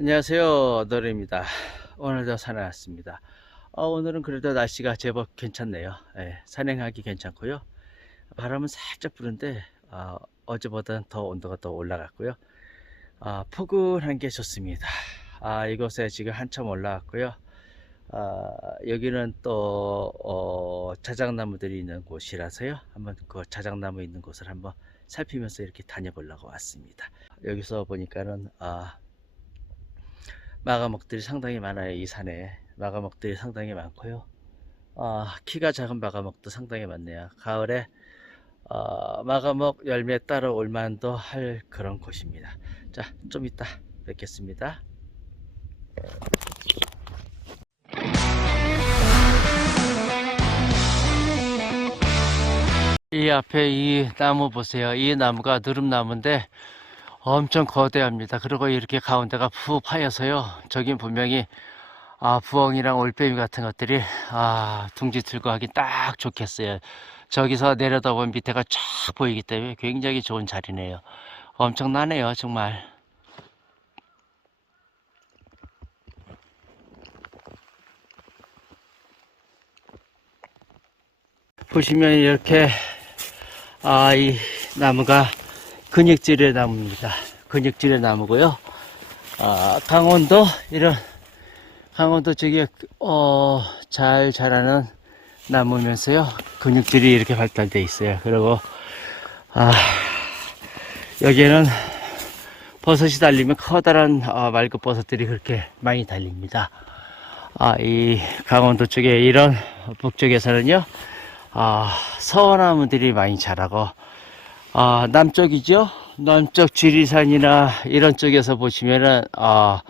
안녕하세요. 노래입니다. 오늘도 산에 왔습니다. 어, 오늘은 그래도 날씨가 제법 괜찮네요. 예, 산행하기 괜찮고요. 바람은 살짝 부는데 어, 어제보다는 더 온도가 더 올라갔고요. 아, 포근한 게 좋습니다. 아, 이곳에 지금 한참 올라왔고요. 아, 여기는 또 어, 자작나무들이 있는 곳이라서요. 한번 그 자작나무 있는 곳을 한번 살피면서 이렇게 다녀보려고 왔습니다. 여기서 보니까는 아, 마가목들이 상당히 많아요 이 산에. 마가목들이 상당히 많고요. 아, 키가 작은 마가목도 상당히 많네요. 가을에 어, 마가목 열매 따러 올만도 할 그런 곳입니다. 자좀 이따 뵙겠습니다. 이 앞에 이 나무 보세요. 이 나무가 느릅나무인데 엄청 거대합니다. 그리고 이렇게 가운데가 푹 파여서요. 저긴 분명히 아, 부엉이랑 올빼미 같은 것들이 아, 둥지 들고 하기 딱 좋겠어요. 저기서 내려다보면 밑에가 쫙 보이기 때문에 굉장히 좋은 자리네요. 엄청나네요, 정말. 보시면 이렇게 아, 이 나무가 근육질의 나무입니다. 근육질의 나무고요. 아, 강원도 이런 강원도 쪽에 어, 잘 자라는 나무면서요. 근육질이 이렇게 발달돼 있어요. 그리고 아, 여기에는 버섯이 달리면 커다란 어, 말급 버섯들이 그렇게 많이 달립니다. 아, 이 강원도 쪽에 이런 북쪽에서는요. 아, 서나무들이 많이 자라고 아, 남쪽이죠. 남쪽 지리산이나 이런 쪽에서 보시면은 아,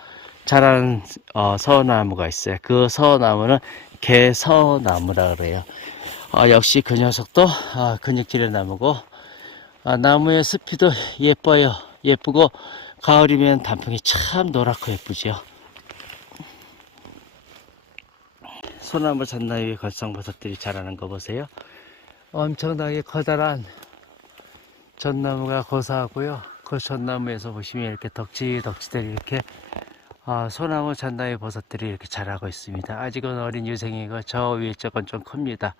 자라는 어, 서나무가 있어요. 그 서나무는 개서나무라 그래요. 아, 역시 그 녀석도 아, 근육질의 나무고 아, 나무의 숲이도 예뻐요. 예쁘고 가을이면 단풍이 참 노랗고 예쁘죠. 소나무 잔나위에 걸상버섯들이 자라는 거 보세요. 엄청나게 커다란 전나무가 고사하고요. 그 전나무에서 보시면 이렇게 덕지덕지들이 이렇게 아, 소나무 전나무 버섯들이 이렇게 자라고 있습니다. 아직은 어린 유생이고 저 위에 쪽은 좀 큽니다.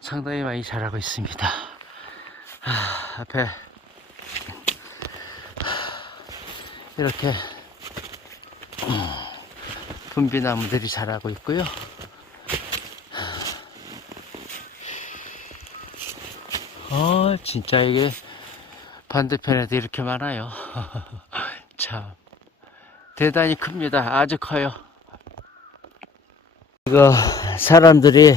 상당히 많이 자라고 있습니다. 아, 앞에 이렇게 분비나무들이 자라고 있고요. 어, 진짜 이게 반대편에도 이렇게 많아요. 참. 대단히 큽니다. 아주 커요. 이거 사람들이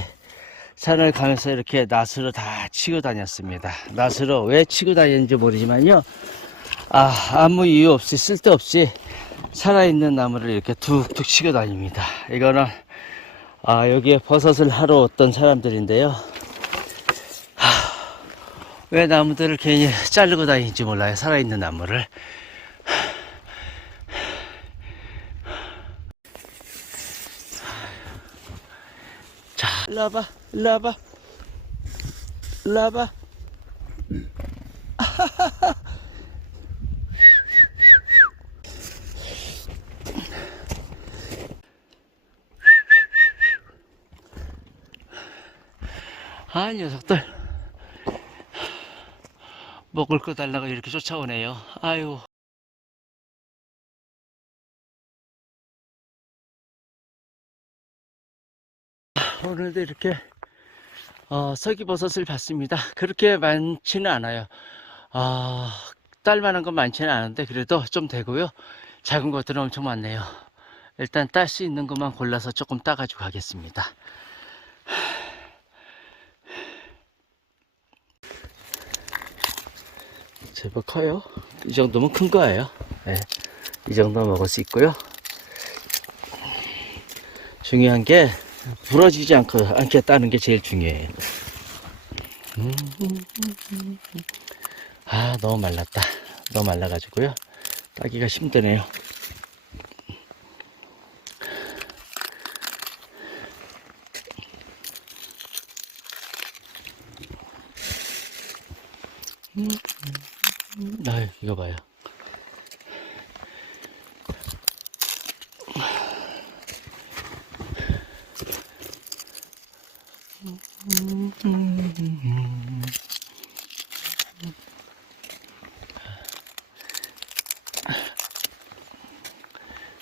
산을 가면서 이렇게 낫으로 다 치고 다녔습니다. 낫으로 왜 치고 다녔는지 모르지만요. 아, 아무 이유 없이 쓸데없이 살아있는 나무를 이렇게 툭툭 치고 다닙니다. 이거는 아, 여기에 버섯을 하러 왔던 사람들인데요. 왜 나무들을 괜히 자르고 다니는지 몰라요. 살아있는 나무를. 자, 와봐. 일로 와봐. 아, 녀석들. 먹을 거 달라고 이렇게 쫓아오네요. 아유. 오늘도 이렇게 어, 서기버섯을 봤습니다. 그렇게 많지는 않아요. 아, 딸만한 건 많지는 않은데 그래도 좀 되고요. 작은 것들은 엄청 많네요. 일단 딸 수 있는 것만 골라서 조금 따가지고 가겠습니다. 제법 커요. 이 정도면 큰 거예요. 네, 이 정도 먹을 수 있고요. 중요한 게 부러지지 않고 않게 따는 게 제일 중요해요. 아 너무 말랐다. 너무 말라가지고요. 따기가 힘드네요. 아유, 이거 봐요.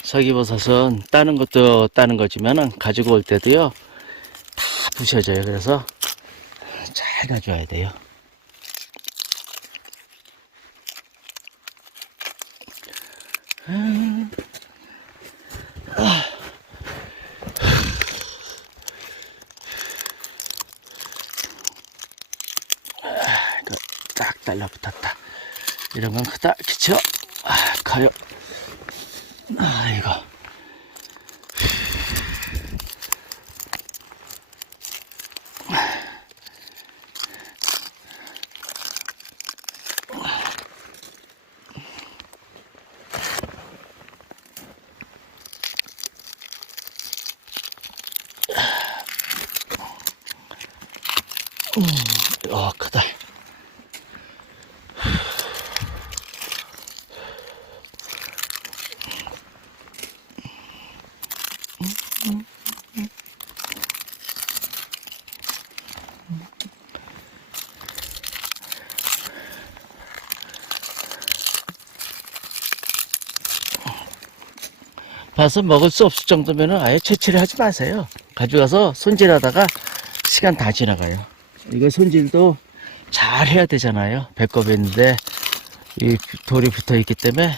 서기버섯은 따는 것도 따는 거지만은 가지고 올 때도요 다 부셔져요. 그래서 잘 가져와야 돼요. 이거 딱 달라붙었다. 이런 건 크다. 그쵸? 아, 가요. 아이고. 어, 크다. 봐서 먹을 수 없을 정도면 아예 채취를 하지 마세요. 가져가서 손질하다가 시간 다 지나가요. 이거 손질도 잘 해야 되잖아요. 배꼽에 있는데 이 돌이 붙어 있기 때문에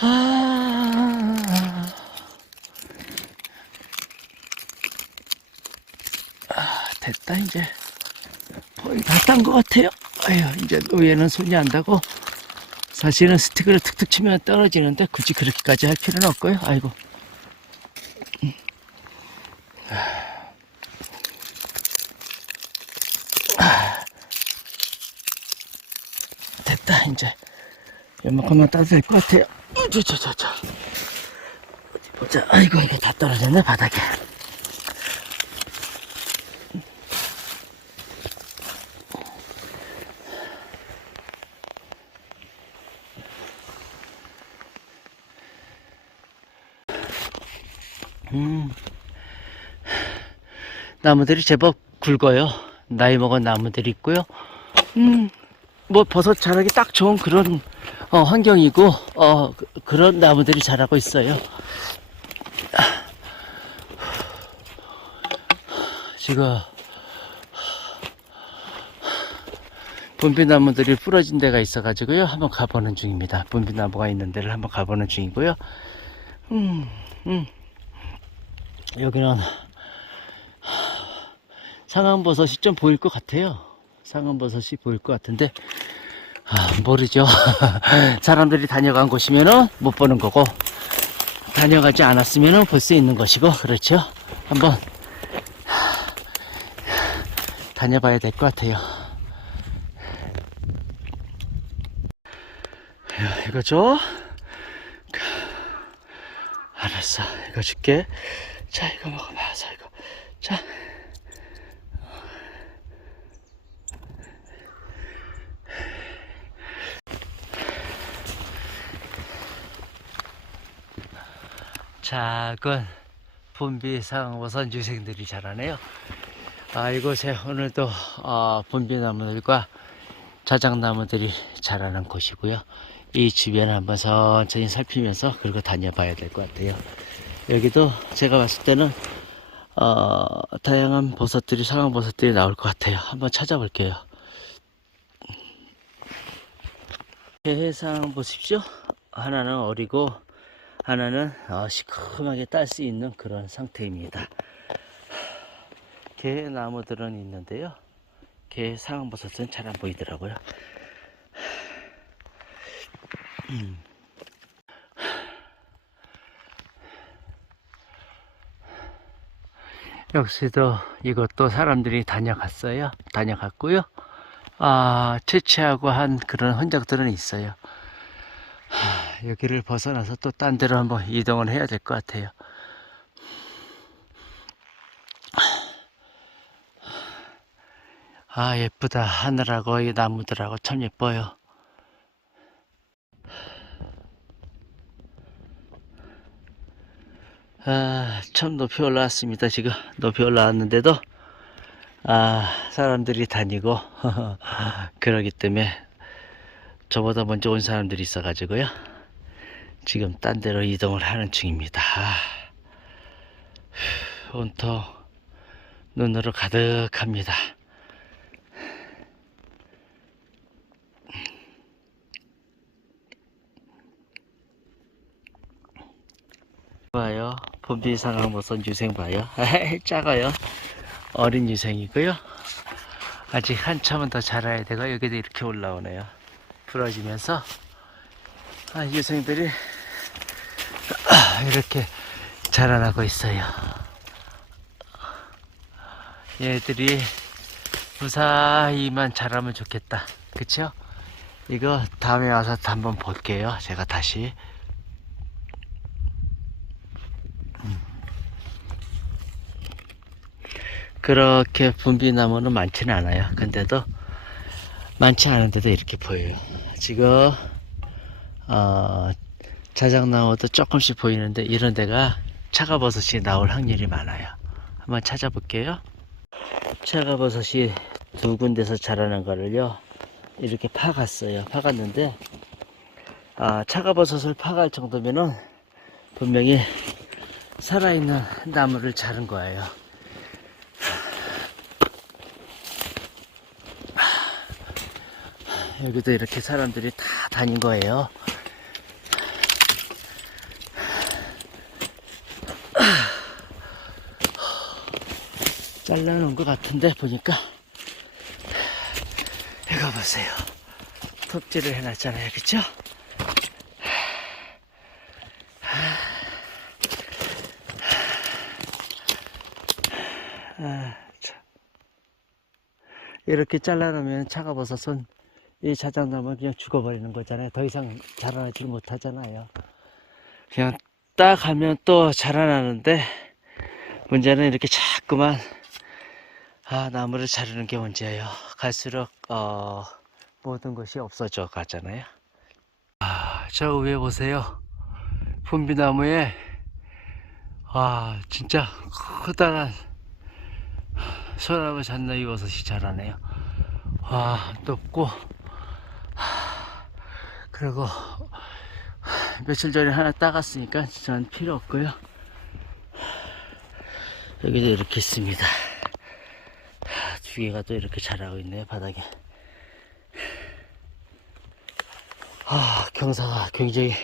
아, 아, 됐다 이제 거의 다 딴 것 같아요. 아유 이제 노예는 손이 안 닿고 사실은 스틱을 툭툭 치면 떨어지는데 굳이 그렇게까지 할 필요는 없고요. 아이고. 음. 아. 됐다 이제 웬만큼만 따도 될 것 같아요. 저저저저 보자. 아이고 이게 다 떨어졌네 바닥에. 나무들이 제법 굵어요. 나이 먹은 나무들이 있고요. 음, 뭐 버섯 자라기 딱 좋은 그런 어, 환경이고 어, 그- 그런 나무들이 자라고 있어요. 지금 분비나무들이 부러진 데가 있어 가지고요. 한번 가보는 중입니다. 분비나무가 있는 데를 한번 가보는 중이고요. 음, 음. 여기는 상황버섯이 좀 보일 것 같아요. 상황버섯이 보일 것 같은데 아, 모르죠. 사람들이 다녀간 곳이면은 못 보는 거고 다녀가지 않았으면은 볼 수 있는 것이고 그렇죠. 한번 다녀봐야 될 것 같아요. 야, 이거 줘? 알았어. 이거 줄게. 자, 이거 먹어봐. 자, 이거. 자. 작은 분비상 어선 유생들이 자라네요. 아, 이곳에 오늘도 어, 분비나무들과 자작나무들이 자라는 곳이고요. 이 주변을 한번 천천히 살피면서 그리고 다녀봐야 될 것 같아요. 여기도 제가 봤을 때는 어, 다양한 버섯들이 상황버섯들이 나올 것 같아요. 한번 찾아볼게요. 해상 보십시오. 하나는 어리고 하나는 어, 시큼하게 딸 수 있는 그런 상태입니다. 개 나무들은 있는데요. 개 상황버섯은 잘 안 보이더라고요. 음. 역시도 이것도 사람들이 다녀갔어요. 다녀갔고요. 아, 채취하고 한 그런 흔적들은 있어요. 하, 여기를 벗어나서 또 딴 데로 한번 이동을 해야 될 것 같아요. 아, 예쁘다. 하늘하고 이 나무들하고 참 예뻐요. 아, 참 높이 올라왔습니다. 지금 높이 올라왔는데도 아, 사람들이 다니고 그러기 때문에 저보다 먼저 온 사람들이 있어가지고요. 지금 딴 데로 이동을 하는 중입니다. 온통 눈으로 가득합니다. 봐요. 봄비 상황버섯 유생 봐요. 작아요. 어린 유생이고요. 아직 한참은 더 자라야 되고 여기도 이렇게 올라오네요. 부러지면서 아, 유생들이 이렇게 자라나고 있어요. 얘들이 무사히만 자라면 좋겠다. 그쵸? 이거 다음에 와서 한번 볼게요. 제가 다시. 그렇게 분비나무는 많지는 않아요. 근데도 많지 않은데도 이렇게 보여요. 지금 어, 자작 나무도 조금씩 보이는데 이런 데가 차가버섯이 나올 확률이 많아요. 한번 찾아볼게요. 차가버섯이 두 군데서 자라는 거를요. 이렇게 파갔어요. 파갔는데 아, 차가버섯을 파갈 정도면은 분명히 살아있는 나무를 자른 거예요. 여기도 이렇게 사람들이 다 다닌 거예요. 잘라놓은 것 같은데 보니까 이거 보세요. 톱질을 해놨잖아요, 그쵸? 아, 참. 이렇게 잘라놓으면 차가버섯은 이 자작나무는 그냥 죽어버리는 거잖아요. 더 이상 자라나질 못하잖아요. 그냥 딱 하면 또 자라나는데 문제는 이렇게 자꾸만 아, 나무를 자르는 게 문제예요. 갈수록 어, 모든 것이 없어져 가잖아요. 아, 저 위에 보세요. 분비나무에 아, 진짜 커다란 소나무 잣나이 버섯이 자라네요. 와, 높고 그리고 며칠 전에 하나 따갔으니까 전 필요 없고요. 여기도 이렇게 있습니다. 두 개가 또 이렇게 자라고 있네요, 바닥에. 아, 경사가 굉장히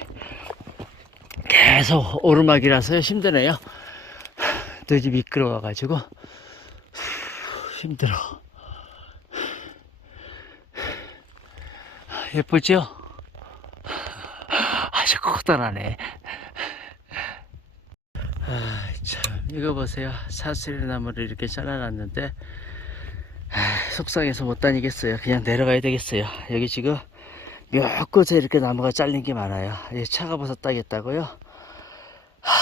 계속 오르막이라서 힘드네요. 눈이 미끄러워 가지고 힘들어. 예쁘죠? 아주 커다라네. 아, 참, 이거 보세요. 사슬이 나무를 이렇게 잘라놨는데, 아, 속상해서 못 다니겠어요. 그냥 내려가야 되겠어요. 여기 지금 몇 곳에 이렇게 나무가 잘린 게 많아요. 이 차가 버섯 따겠다고요? 하,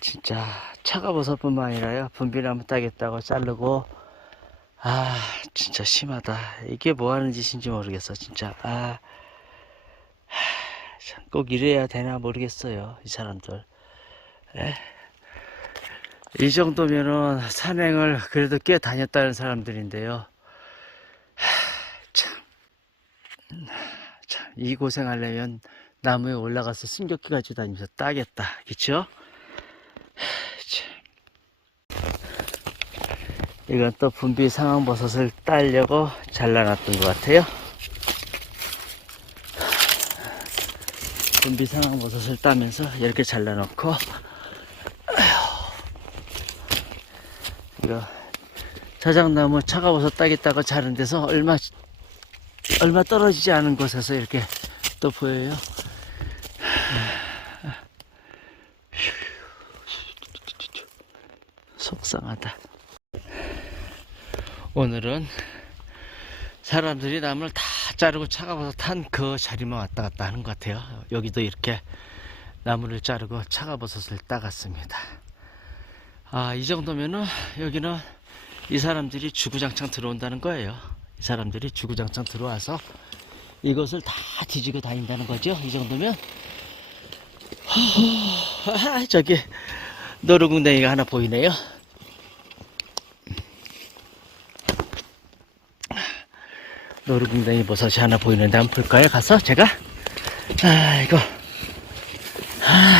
진짜 차가 버섯뿐만 아니라요. 분비나무 따겠다고 자르고, 아, 진짜 심하다. 이게 뭐 하는 짓인지 모르겠어, 진짜. 아, 참, 꼭 이래야 되나 모르겠어요, 이 사람들. 에? 이 정도면은 산행을 그래도 꽤 다녔다는 사람들인데요. 하, 참, 음, 참, 이 고생하려면 나무에 올라가서 숨겨끼 가지고 다니면서 따겠다. 그쵸? 이건 또 분비 상황버섯을 따려고 잘라놨던 것 같아요. 분비 상황버섯을 따면서 이렇게 잘라놓고 이거 자작나무 차가워서 따겠다고 자른 데서 얼마 얼마 떨어지지 않은 곳에서 이렇게 또 보여요. 속상하다. 오늘은 사람들이 나무를 다 자르고 차가 와서 탄 그 자리만 왔다 갔다 하는 것 같아요. 여기도 이렇게 나무를 자르고 차가버섯을 따갔습니다. 아, 이 정도면은 여기는 이 사람들이 주구장창 들어온다는 거예요. 이 사람들이 주구장창 들어와서 이것을 다 뒤지고 다닌다는 거죠. 이 정도면. 아, 저기 노루궁뎅이가 하나 보이네요. 노루궁뎅이 버섯이 하나 보이는데 한번 볼까요? 가서 제가 아이고 아,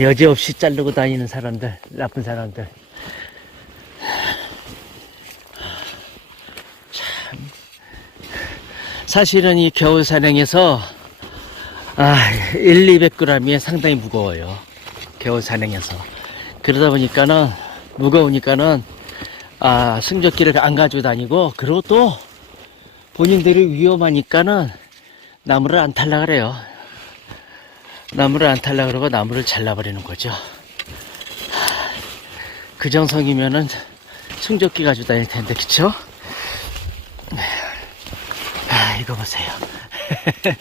여지없이 자르고 다니는 사람들 나쁜 사람들. 참. 사실은 이 겨울 산행에서 아 1, 200g이 상당히 무거워요. 겨울 산행에서. 그러다 보니까는 무거우니까는 아 승적기를 안 가지고 다니고 그리고 또 본인들이 위험하니까는 나무를 안 탈라 그래요. 나무를 안 탈라 그러고 나무를 잘라버리는 거죠. 하, 그 정성이면은 충전기 가지고 다닐 텐데, 그쵸? 아, 이거 보세요.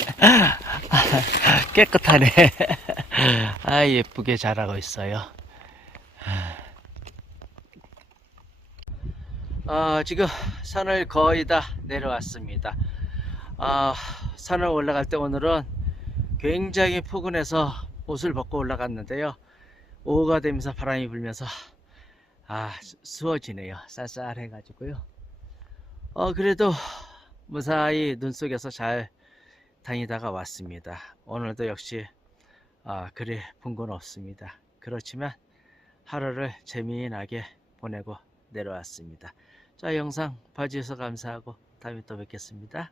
깨끗하네. 아, 예쁘게 자라고 있어요. 아, 지금 산을 거의 다 내려왔습니다. 아, 산을 올라갈 때 오늘은 굉장히 포근해서 옷을 벗고 올라갔는데요. 오후가 되면서 바람이 불면서 아, 수- 수워지네요. 쌀쌀해가지고요. 어, 그래도 무사히 눈 속에서 잘 다니다가 왔습니다. 오늘도 역시 아, 그리 본건 없습니다. 그렇지만 하루를 재미나게 보내고 내려왔습니다. 자, 영상 봐주셔서 감사하고 다음에 또 뵙겠습니다.